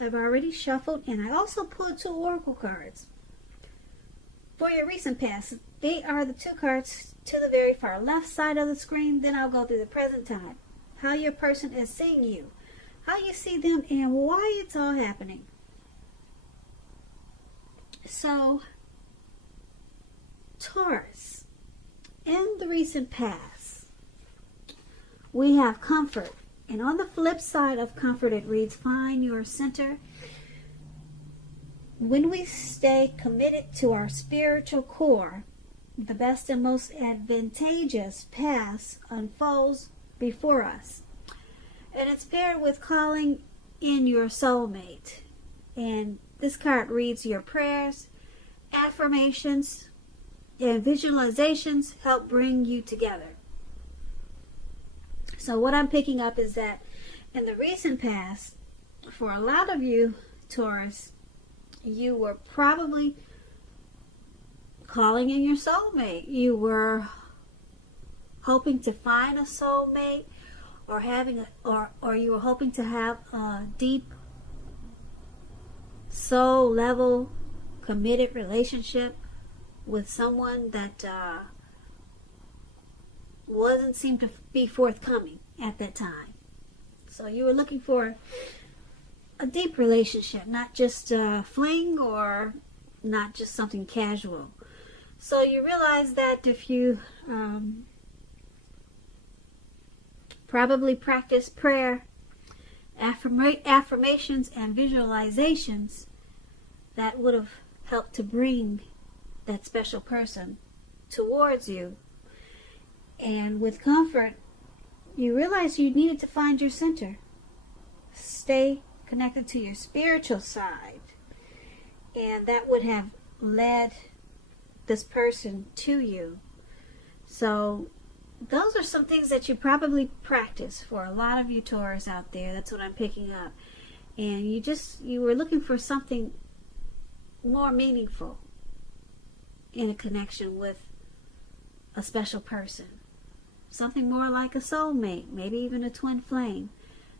I've already shuffled, and I also pulled 2 oracle cards for your recent past. They are the 2 cards to the very far left side of the screen. Then I'll go through the present time, how your person is seeing you, how you see them, and why it's all happening. So, Taurus, in the recent past, we have comfort. And on the flip side of comfort, it reads, find your center. When we stay committed to our spiritual core, the best and most advantageous path unfolds before us. And it's paired with calling in your soulmate. And this card reads, your prayers, affirmations, and visualizations help bring you together. So what I'm picking up is that in the recent past, for a lot of you, Taurus, you were probably calling in your soulmate. You were hoping to find a soulmate, or you were hoping to have a deep soul level committed relationship with someone that wasn't seem to be forthcoming at that time. So you were looking for a deep relationship, not just a fling or not just something casual. So you realize that if you probably practice prayer, affirmations, and visualizations, that would have helped to bring that special person towards you. And with comfort, you realize you needed to find your center. Stay connected to your spiritual side. And that would have led this person to you. So those are some things that you probably practice for a lot of you Taurus out there. That's what I'm picking up. And you were looking for something more meaningful in a connection with a special person. Something more like a soulmate, maybe even a twin flame.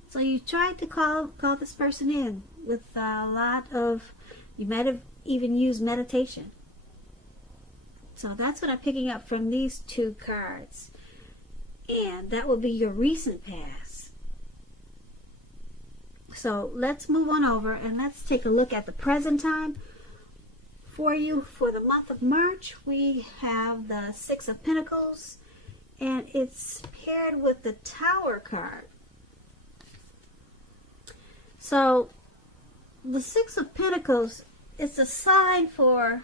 So you tried to call this person in with a lot of, you might have even used meditation. So that's what I'm picking up from these 2 cards. And that would be your recent past. So let's move on over and let's take a look at the present time. For you, for the month of March, we have the 6 of Pentacles, and it's paired with the Tower card. So the 6 of Pentacles, it's a sign for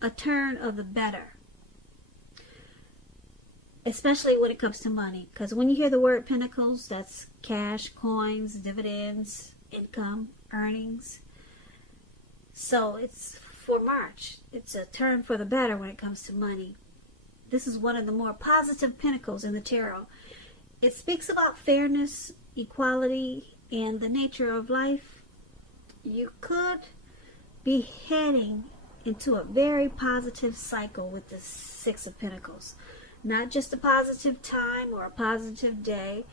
a turn of the better, especially when it comes to money. Because when you hear the word Pentacles, that's cash, coins, dividends, income, earnings. So it's for March. It's a turn for the better when it comes to money. This is one of the more positive pentacles in the tarot. It speaks about fairness, equality, and the nature of life. You could be heading into a very positive cycle with the 6 of Pentacles. Not just a positive time or a positive day,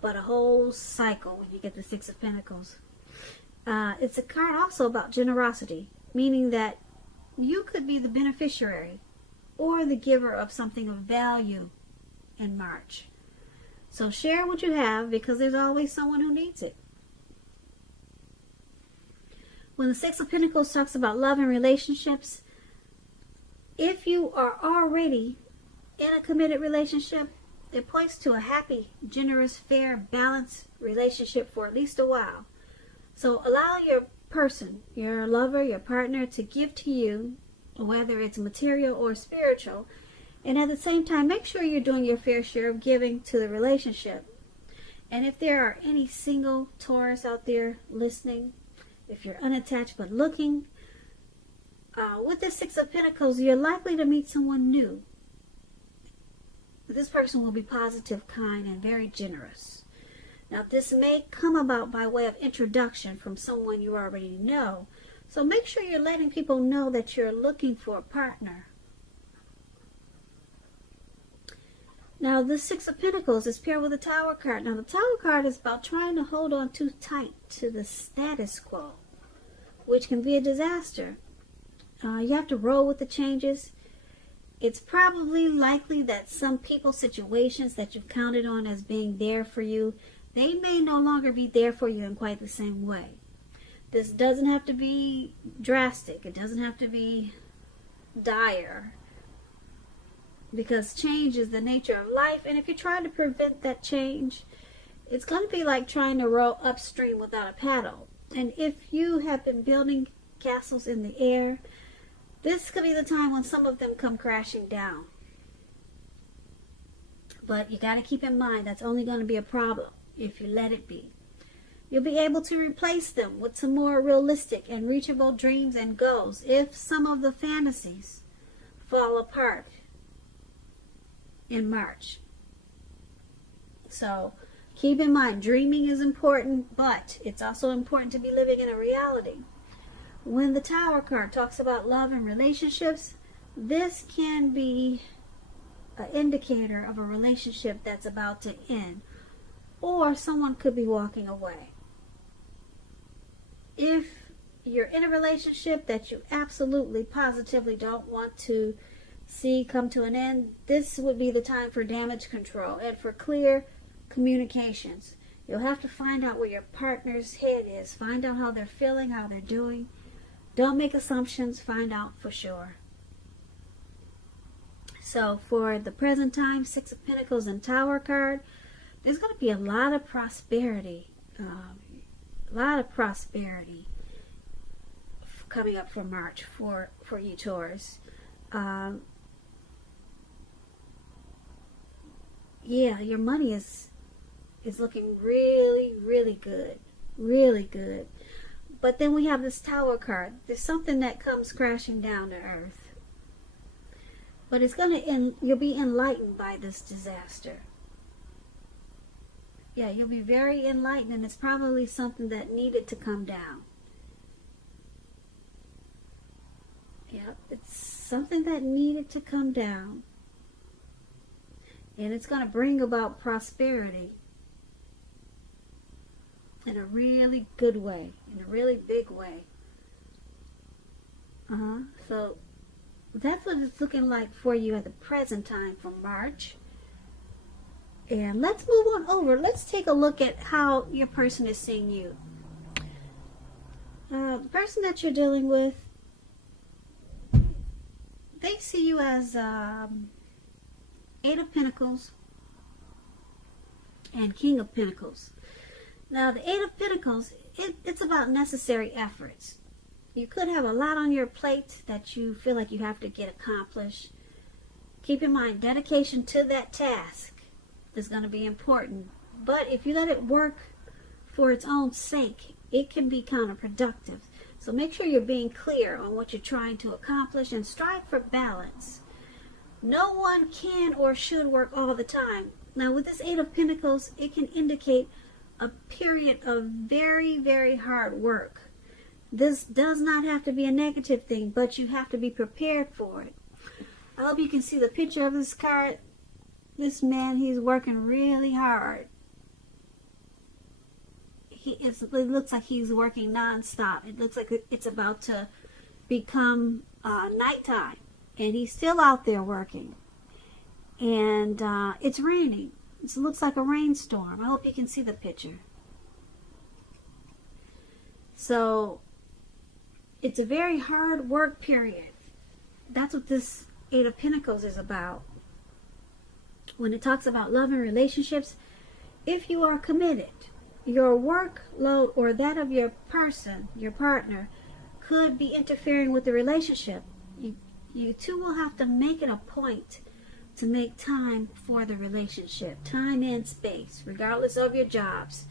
but a whole cycle when you get the 6 of Pentacles. It's a card also about generosity, meaning that you could be the beneficiary or the giver of something of value in March. So share what you have, because there's always someone who needs it. When the 6 of Pentacles talks about love and relationships, if you are already in a committed relationship, it points to a happy, generous, fair, balanced relationship for at least a while. So allow your person, your lover, your partner, to give to you, whether it's material or spiritual, and at the same time make sure you're doing your fair share of giving to the relationship. And if there are any single Taurus out there listening, if you're unattached but looking, with the 6 of Pentacles, you're likely to meet someone new. This person will be positive, kind, and very generous. Now, this may come about by way of introduction from someone you already know. So make sure you're letting people know that you're looking for a partner. Now, the 6 of Pentacles is paired with the Tower card. Now, the Tower card is about trying to hold on too tight to the status quo. which can be a disaster. You have to roll with the changes. It's probably likely that some people, situations that you've counted on as being there for you, they may no longer be there for you in quite the same way. This doesn't have to be drastic. It doesn't have to be dire, because change is the nature of life, and if you try to prevent that change, it's going to be like trying to row upstream without a paddle. And if you have been building castles in the air, this could be the time when some of them come crashing down. But you got to keep in mind that's only going to be a problem if you let it be. You'll be able to replace them with some more realistic and reachable dreams and goals if some of the fantasies fall apart in March. So keep in mind, dreaming is important, but it's also important to be living in a reality. When the Tower card talks about love and relationships, this can be an indicator of a relationship that's about to end, or someone could be walking away. If you're in a relationship that you absolutely, positively don't want to see come to an end, this would be the time for damage control and for clear communications. You'll have to find out where your partner's head is. Find out how they're feeling, how they're doing. Don't make assumptions. Find out for sure. So for the present time, Six of Pentacles and Tower card, there's going to be a lot of prosperity. Coming up for March for you Taurus. Yeah, your money is looking really, really good. Really good. But then we have this Tower card. There's something that comes crashing down to earth. But it's going to you'll be enlightened by this disaster. Yeah, you'll be very enlightened, and it's probably something that needed to come down. Yeah, it's something that needed to come down. And it's going to bring about prosperity in a really good way, in a really big way. So that's what it's looking like for you at the present time for March. And let's move on over. Let's take a look at how your person is seeing you. The person that you're dealing with, they see you as Eight of Pentacles and King of Pentacles. Now, the Eight of Pentacles, it's about necessary efforts. You could have a lot on your plate that you feel like you have to get accomplished. Keep in mind, dedication to that task is going to be important. But if you let it work for its own sake, it can be counterproductive. So make sure you're being clear on what you're trying to accomplish and strive for balance. No one can or should work all the time. Now, with this Eight of Pentacles, it can indicate a period of very, very hard work. This does not have to be a negative thing, but you have to be prepared for it. I hope you can see the picture of this card. This man, he's working really hard. It looks like he's working non-stop. It looks like it's about to become nighttime, and he's still out there working. And it's raining. It looks like a rainstorm. I hope you can see the picture. So it's a very hard work period. That's what this Eight of Pentacles is about. When it talks about love and relationships, if you are committed, your workload or that of your person, your partner, could be interfering with the relationship. You two will have to make it a point to make time for the relationship, time and space, regardless of your jobs.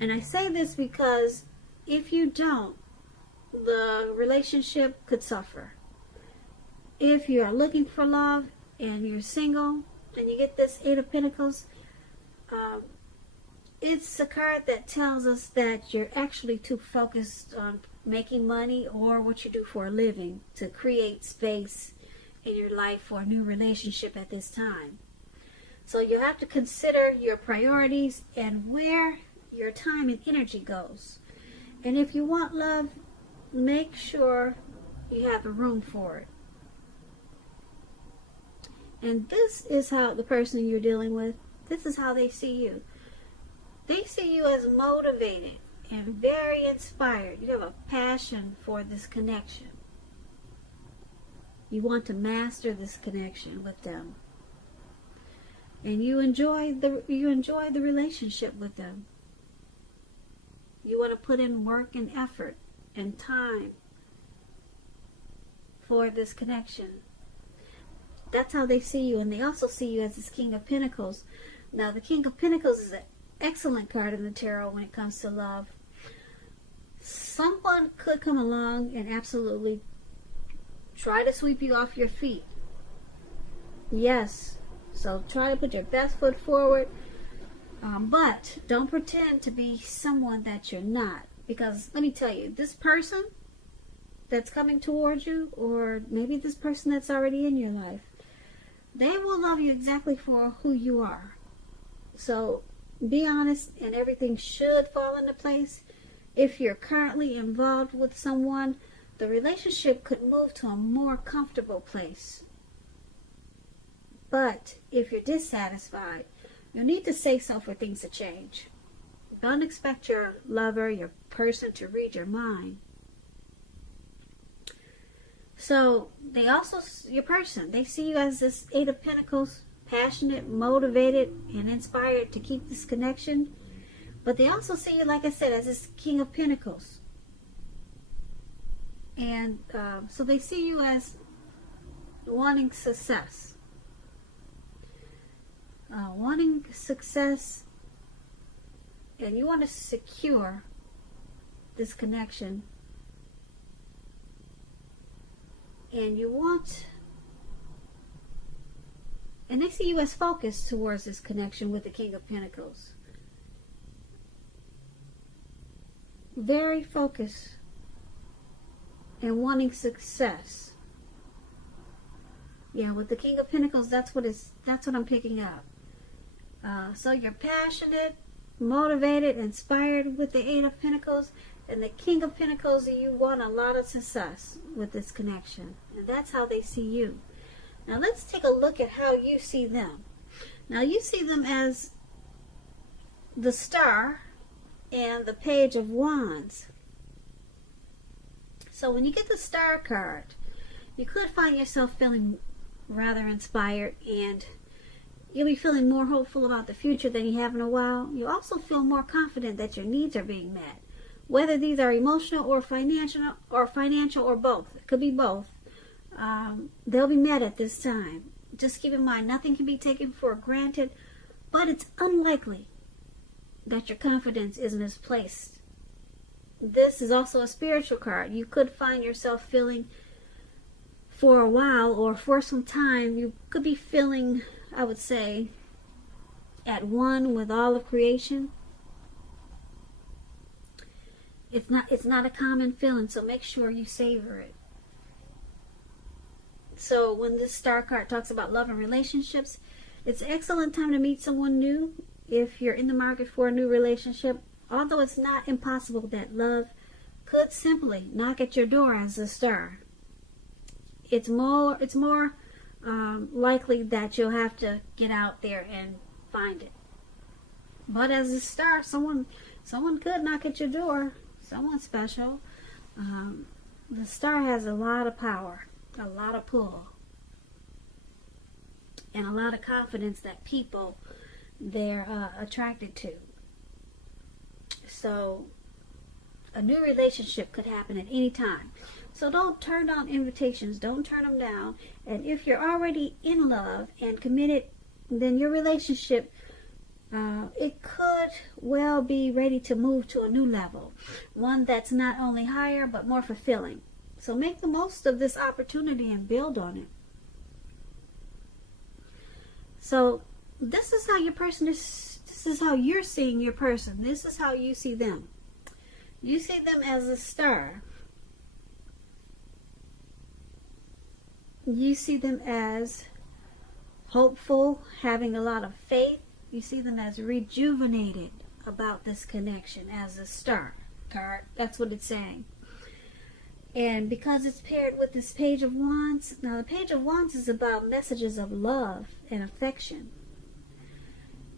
And I say this because if you don't, the relationship could suffer. If you are looking for love and you're single and you get this Eight of Pentacles, it's a card that tells us that you're actually too focused on making money or what you do for a living to create space in your life for a new relationship at this time. So you have to consider your priorities and where your time and energy goes. And if you want love, make sure you have the room for it. And this is how the person you're dealing with, this is how they see you. They see you as motivated and very inspired. You have a passion for this connection. You want to master this connection with them. And you enjoy the relationship with them. You want to put in work and effort and time for this connection. That's how they see you. And they also see you as this King of Pentacles. Now, the King of Pentacles is an excellent card in the tarot when it comes to love. Someone could come along and absolutely try to sweep you off your feet. Yes. So try to put your best foot forward. But don't pretend to be someone that you're not. Because let me tell you, this person that's coming towards you, or maybe this person that's already in your life, they will love you exactly for who you are. So be honest, and everything should fall into place. If you're currently involved with someone, the relationship could move to a more comfortable place. But if you're dissatisfied, you'll need to say so for things to change. Don't expect your lover, your person, to read your mind. So they also, your person, they see you as this Eight of Pentacles, passionate, motivated, and inspired to keep this connection. But they also see you, like I said, as this King of Pentacles. And so they see you as wanting success. Wanting success, and you want to secure this connection. And you want, and they see you as focused towards this connection with the King of Pentacles. Very focused and wanting success. Yeah, with the King of Pentacles, that's what I'm picking up. So you're passionate, motivated, inspired with the Eight of Pentacles, and the King of Pentacles, you want a lot of success with this connection. And that's how they see you. Now let's take a look at how you see them. Now you see them as the Star and the Page of Wands. So when you get the Star card, you could find yourself feeling rather inspired, and you'll be feeling more hopeful about the future than you have in a while. You also feel more confident that your needs are being met, whether these are emotional or financial or both. It could be both. They'll be met at this time. Just keep in mind, nothing can be taken for granted, but it's unlikely that your confidence is misplaced. This is also a spiritual card. You could find yourself feeling, for a while or for some time, you could be feeling, I would say, at one with all of creation. It's not a common feeling, so make sure you savor it. So when this Star card talks about love and relationships, it's an excellent time to meet someone new if you're in the market for a new relationship. Although it's not impossible that love could simply knock at your door as a Star. It's more likely that you'll have to get out there and find it. But as a Star, someone could knock at your door. Someone special. The Star has a lot of power, a lot of pull, and a lot of confidence that people they're attracted to. So a new relationship could happen at any time. So don't turn down invitations. Don't turn them down. And if you're already in love and committed, then your relationship, it could well be ready to move to a new level. One that's not only higher, but more fulfilling. So make the most of this opportunity and build on it. So this is how your person is. This is how you're seeing your person. This is how you see them. You see them as a Star. You see them as hopeful, having a lot of faith. You see them as rejuvenated about this connection as a Star card. That's what it's saying. And because it's paired with this Page of Wands, now the Page of Wands is about messages of love and affection.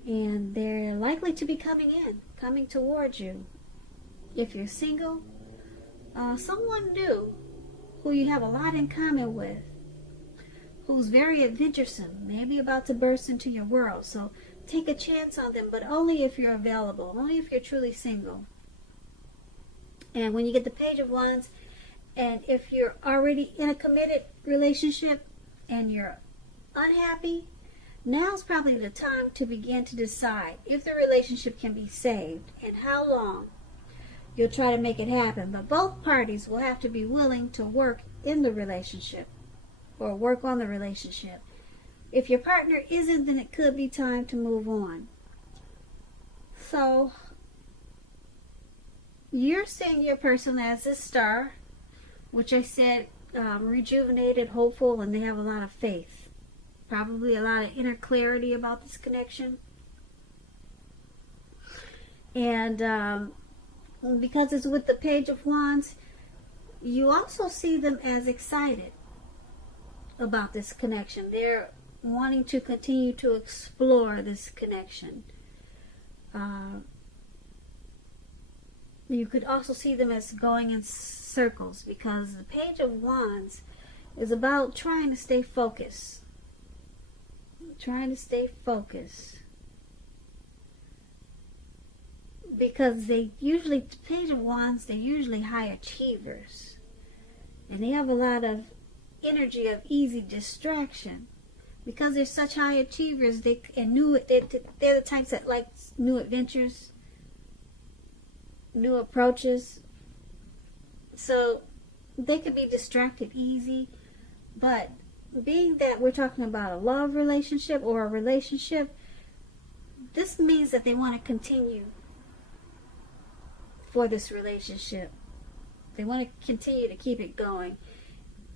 And they're likely to be coming towards you. If you're single, someone new who you have a lot in common with, who's very adventuresome, maybe about to burst into your world. So take a chance on them, but only if you're available, only if you're truly single. And when you get the Page of Wands, and if you're already in a committed relationship and you're unhappy, now's probably the time to begin to decide if the relationship can be saved and how long you'll try to make it happen. But both parties will have to be willing to work in the relationship or work on the relationship. If your partner isn't, then it could be time to move on. So you're seeing your person as this star, which I said rejuvenated, hopeful, and they have a lot of faith. Probably a lot of inner clarity about this connection. And because it's with the Page of Wands, you also see them as excited about this connection. They're wanting to continue to explore this connection. You could also see them as going in circles, because the Page of Wands is about trying to stay focused. Because the Page of Wands, they're usually high achievers. And they have a lot of energy of easy distraction. Because they're such high achievers, they're the types that like new adventures, new approaches. So they could be distracted easy. But being that we're talking about a love relationship or a relationship, this means that they want to continue for this relationship. They want to continue to keep it going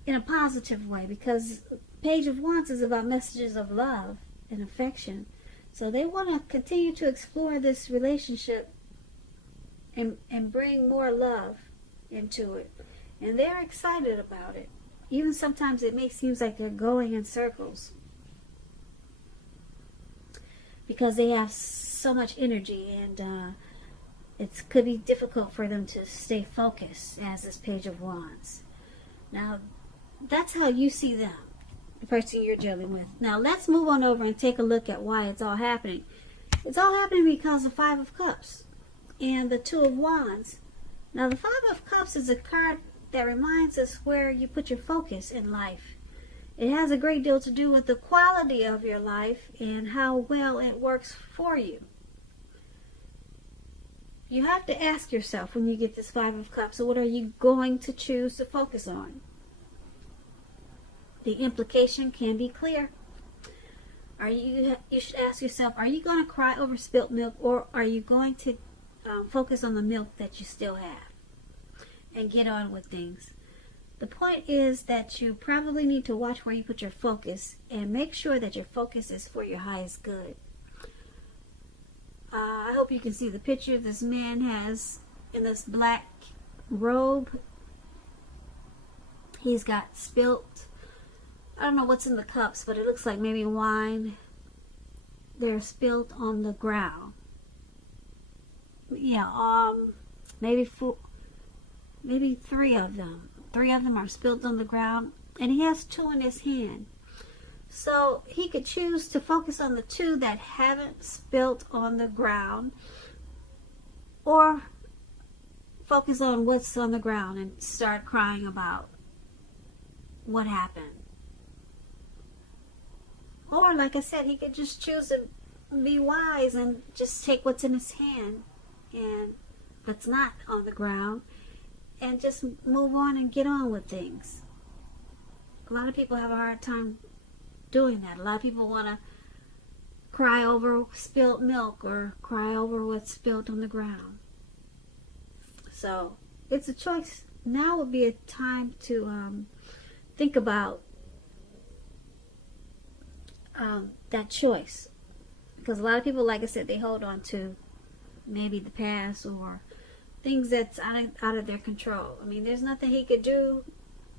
in a positive way, because Page of Wands is about messages of love and affection. So they want to continue to explore this relationship and bring more love into it. And they're excited about it. Even sometimes it seems like they're going in circles, because they have so much energy, and it could be difficult for them to stay focused as this Page of Wands. Now, that's how you see them, the person you're dealing with. Now, let's move on over and take a look at why it's all happening. It's all happening because of Five of Cups and the Two of Wands. Now, the Five of Cups is a card that reminds us where you put your focus in life. It has a great deal to do with the quality of your life and how well it works for you. You have to ask yourself when you get this Five of Cups, so what are you going to choose to focus on? The implication can be clear. You should ask yourself, are you going to cry over spilt milk, or are you going to focus on the milk that you still have and get on with things? The point is that you probably need to watch where you put your focus and make sure that your focus is for your highest good. I hope you can see the picture this man has in this black robe. He's got spilt, I don't know what's in the cups, but it looks like maybe wine. They're spilt on the ground. Yeah, maybe three of them. Three of them are spilt on the ground, and he has two in his hand. So he could choose to focus on the two that haven't spilt on the ground, or focus on what's on the ground and start crying about what happened. Or, like I said, he could just choose to be wise and just take what's in his hand and that's not on the ground and just move on and get on with things. A lot of people have a hard time doing that. A lot of people want to cry over spilled milk or cry over what's spilled on the ground. So it's a choice. Now would be a time to think about that choice, because a lot of people, like I said, they hold on to maybe the past or things that's out of their control. I mean, there's nothing he could do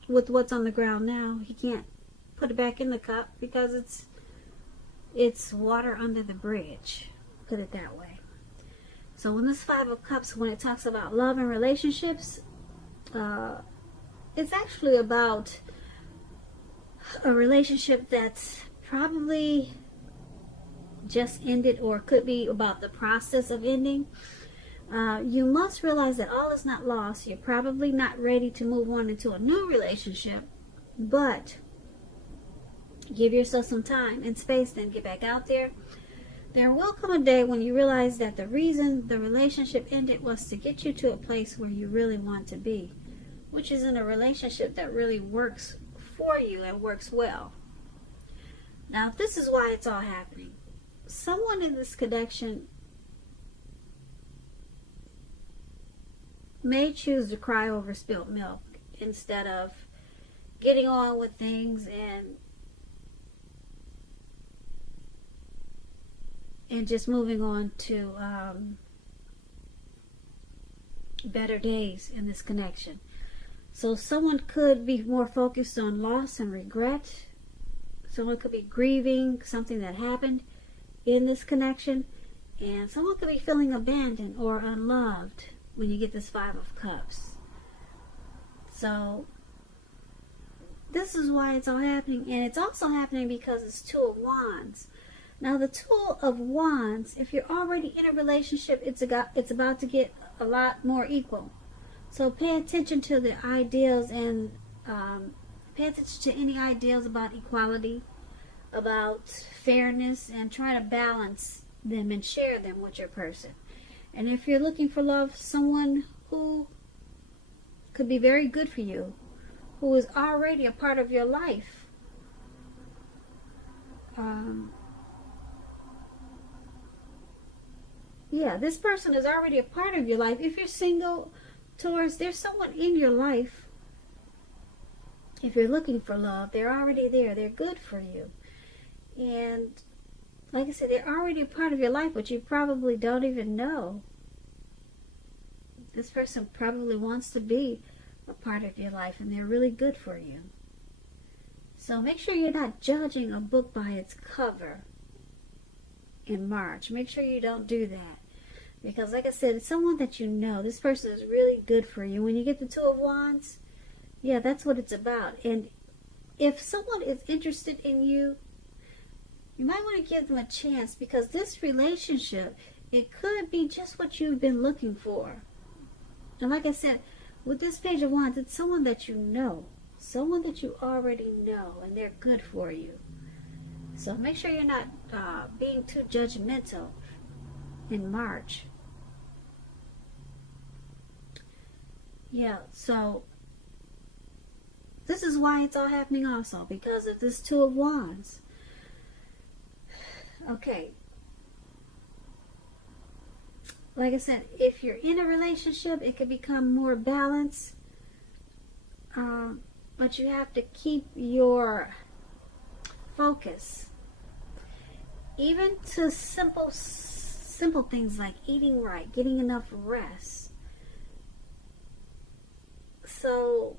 with what's on the ground now. He can't put it back in the cup because it's water under the bridge. Put it that way. So when this Five of Cups, when it talks about love and relationships, it's actually about a relationship that's probably just ended, or could be about the process of ending. You must realize that all is not lost. You're probably not ready to move on into a new relationship, but give yourself some time and space, then get back out there. There will come a day when you realize that the reason the relationship ended was to get you to a place where you really want to be, which is in a relationship that really works for you and works well. Now, this is why it's all happening. Someone in this connection may choose to cry over spilt milk instead of getting on with things and just moving on to better days in this connection. So someone could be more focused on loss and regret. Someone could be grieving something that happened in this connection. And someone could be feeling abandoned or unloved when you get this Five of Cups. So this is why it's all happening. And it's also happening because it's Two of Wands. Now, the Two of Wands, if you're already in a relationship, it's about to get a lot more equal. So pay attention to the ideals and pay attention to any ideals about equality, about fairness, and try to balance them and share them with your person. And if you're looking for love, someone who could be very good for you, who is already a part of your life, yeah, this person is already a part of your life. If you're single, Taurus, there's someone in your life. If you're looking for love, they're already there. They're good for you. And like I said, they're already a part of your life, but you probably don't even know. This person probably wants to be a part of your life, and they're really good for you. So make sure you're not judging a book by its cover in March. Make sure you don't do that. Because like I said, it's someone that you know. This person is really good for you. When you get the Two of Wands, yeah, that's what it's about. And if someone is interested in you, you might want to give them a chance, because this relationship, it could be just what you've been looking for. And like I said, with this Page of Wands, it's someone that you know. Someone that you already know, and they're good for you. So make sure you're not being too judgmental in March. Yeah, so this is why it's all happening also, because of this Two of Wands. Okay. Like I said, if you're in a relationship, it can become more balanced. But you have to keep your focus. Even to simple things like eating right, getting enough rest. So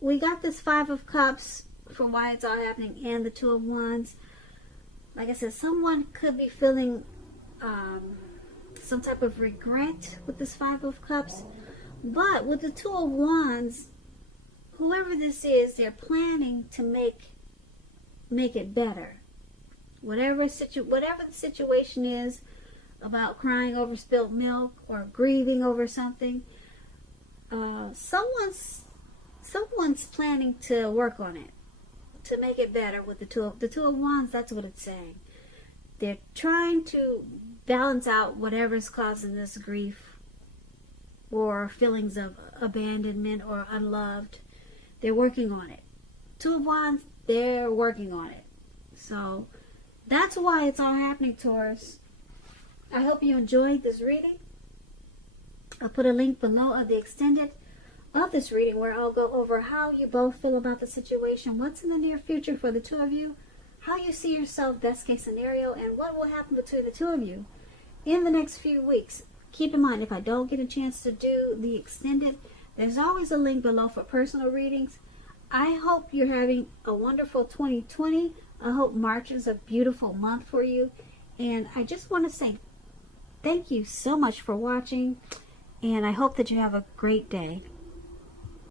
we got this Five of Cups for why it's all happening, and the Two of Wands. Like I said, someone could be feeling some type of regret with this Five of Cups. But with the Two of Wands, whoever this is, they're planning to make it better. Whatever the situation is about crying over spilled milk or grieving over something, someone's planning to work on it, to make it better with the Two of Wands. That's what it's saying. They're trying to balance out whatever's causing this grief or feelings of abandonment or unloved. They're working on it. Two of Wands, they're working on it. So that's why it's all happening, Taurus. I hope you enjoyed this reading. I'll put a link below of the extended of this reading where I'll go over how you both feel about the situation, what's in the near future for the two of you, how you see yourself, best case scenario, and what will happen between the two of you in the next few weeks. keep in mind, if I don't get a chance to do the extended, there's always a link below for personal readings. I hope you're having a wonderful 2020. I hope March is a beautiful month for you. And I just want to say thank you so much for watching. And I hope that you have a great day.